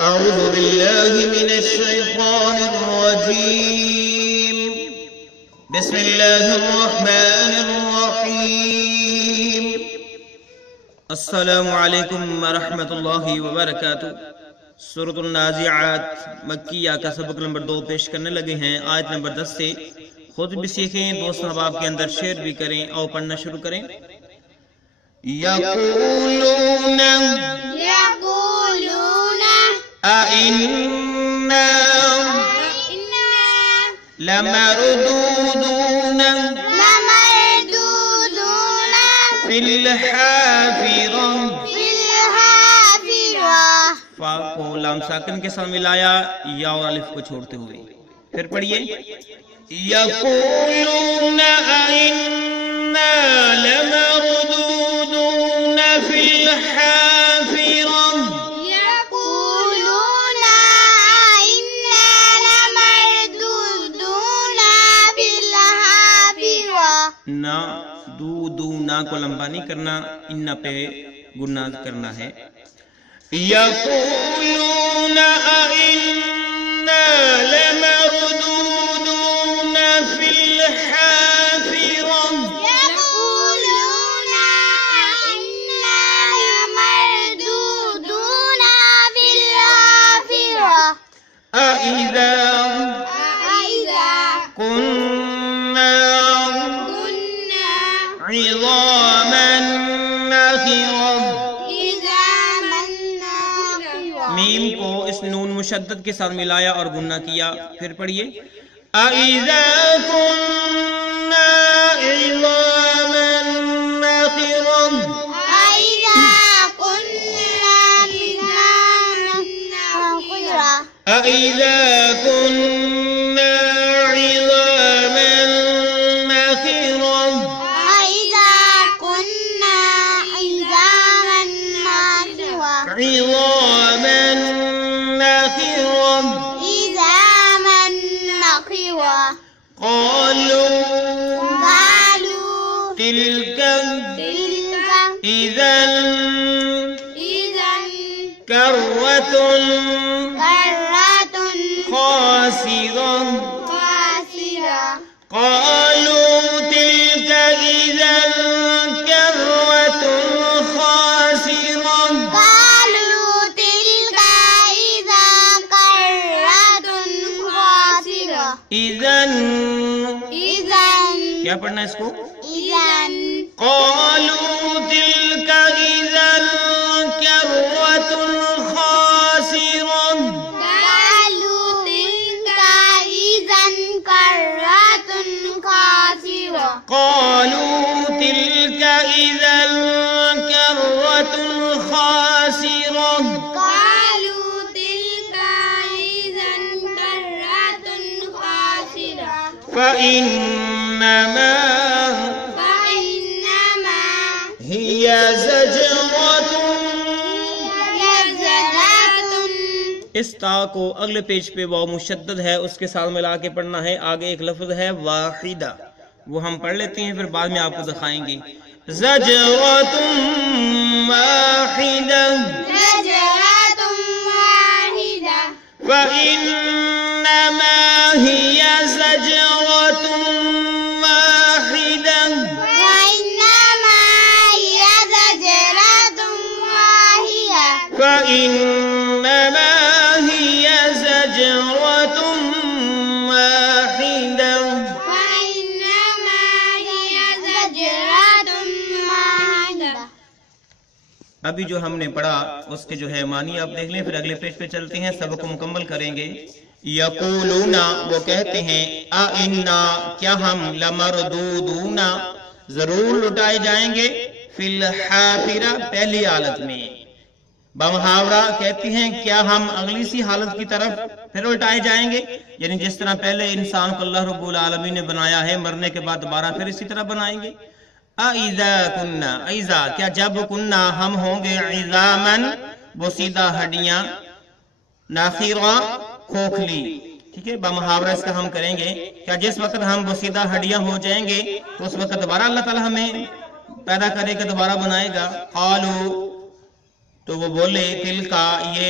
أعوذ بالله من الشيطان الرجيم بسم الله الرحمن الرحيم السلام علیکم ورحمۃ اللہ وبرکاتہ۔ سورۃ النازعات مکیہ کا سبق نمبر 2 پیش کرنے لگے ہیں، آیت نمبر 10 سے۔ خود بھی سیکھیں، دوست احباب کے اندر شیئر بھی کریں اور پڑھنا شروع کریں۔ یقولون أَإِنَّا لَمَرْدُودُونَ فِي الْحَافِرَةِ۔ فا کو لام ساکن کے ساتھ ملایا، یا اور الف کو چھوڑتے ہوئے۔ پھر پڑھیے، یقولون أَإِنَّا لَمَرْدُودُونَ فِي الْحَافِرَةِ۔ نا دو نا کو لمبا نہیں کرنا، ان پہ گناہ کرنا ہے۔ یقولون أَإِنَّا لَمَرْدُودُونَ فِي الْحَافِرَةِ۔ یقولون أَإِنَّا لَمَرْدُودُونَ فِي الْحَافِرَةِ۔ أَإِذَا عظاما نخرة۔ میم کو اس نون مشدد کے ساتھ ملایا اور گنہ کیا۔ پھر پڑھیے، أَإِذَا كُنَّا عِظَامًا نَخِرَةً۔ أَإِذَا كُنَّا عِظَامًا نَخِرَةً۔ أَإِذَا كُنَّا عِظَامًا نَخِرَةً۔ عظاما نخرة۔ قالوا تلك إذا كرة خاسرة۔ قالوا تلك إذا كرة خاسرة۔ اذن کیا پڑھنا ہے اس کو؟ قالوا تلك اذا كرة خاسرة۔ قالوا تلك إذا كرة خاسرة۔ فإنما هي زجرة۔ اس تا کو اگلے پیج پہ واو مشدد ہے، اس کے ساتھ ملا کے پڑھنا ہے۔ آگے ایک لفظ ہے واحدہ، وہ ہم پڑھ لیتے ہیں، پھر بعد میں آپ کو دکھائیں گے۔ زجرة واحدة۔ فإنما هي زجرة واحدة۔ فإنما هي زجرة واحدة۔ ابھی جو ہم نے پڑھا اس کے جو ہے معنی آپ دیکھ لیں، پھر اگلے پیج پہ چلتے ہیں، سبق کو مکمل کریں گے۔ یقولون وہ کہتے ہیں، أَإِنَّا کیا ہم لَمَرْدُودُونَ ضرور لٹائے جائیں گے، فِي الْحَافِرَةِ پہلی حالت میں۔ بمحاورہ کہتے ہیں کیا ہم اگلی سی حالت کی طرف پھر لٹائے جائیں گے، یعنی جس طرح پہلے انسان کو اللہ رب العالمین نے بنایا ہے، مرنے کے بعد دوبارہ پھر اسی طرح بنائیں گے۔ أَإِذَا كُنَّا أَإِذَا کیا جب کُنَّا ہم ہوں گے، عِظَامًا بوسیدہ ہڈیاں، نَخِرَةً کھوکھلی، ٹھیک ہے، بمحاورہ اس کا ہم کریں گے، کیا جس وقت ہم بوسیدہ ہڈیاں ہو جائیں گے تو اس وقت دوبارہ اللہ تعالیٰ ہمیں پیدا کرے گا، دوبارہ بنائے گا۔ قالو تو وہ بولے، تل کا یہ